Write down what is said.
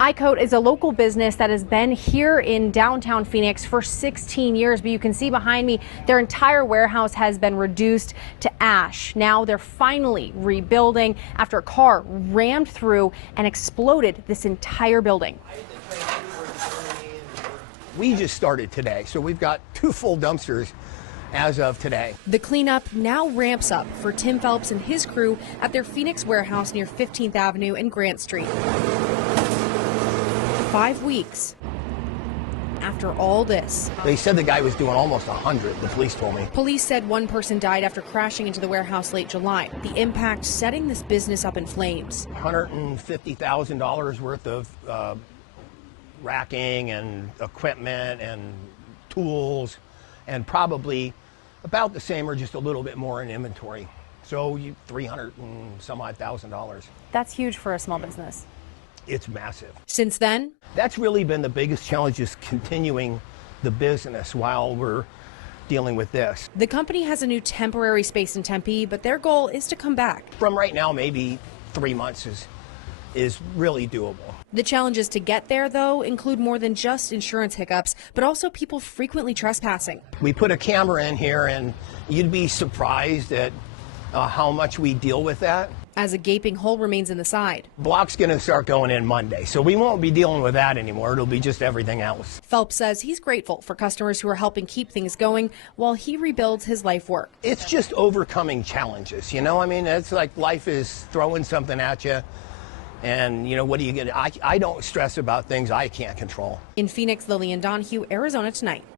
iCoat is a local business that has been here in downtown Phoenix for 16 years, but you can see behind me their entire warehouse has been reduced to ash. Now they're finally rebuilding after a car rammed through and exploded this entire building. We just started today, so we've got 2 full dumpsters as of today. The cleanup now ramps up for Tim Phelps and his crew at their Phoenix warehouse near 15th Avenue and Grant Street. 5 weeks after all this. They said the guy was doing almost 100, the police told me. Police said one person died after crashing into the warehouse late July. The impact setting this business up in flames. $150,000 worth of racking and equipment and tools, and probably about the same or just a little bit more in inventory. So $300 and some odd thousand. That's huge for a small business. It's massive. Since then, that's really been the biggest challenge, is continuing the business while we're dealing with this. The company has a new temporary space in Tempe, but their goal is to come back. From right now, maybe 3 months is really doable. The challenges to get there, though, include more than just insurance hiccups, but also people frequently trespassing. We put a camera in here, and you'd be surprised at how much we deal with that. As a gaping hole remains in the side. Block's going to start going in Monday, so we won't be dealing with that anymore. It'll be just everything else. Phelps says he's grateful for customers who are helping keep things going while he rebuilds his life work. It's just overcoming challenges, you know? I mean, it's like life is throwing something at you, and, you know, what do you get? I don't stress about things I can't control. In Phoenix, Lillian Donahue, Arizona Tonight.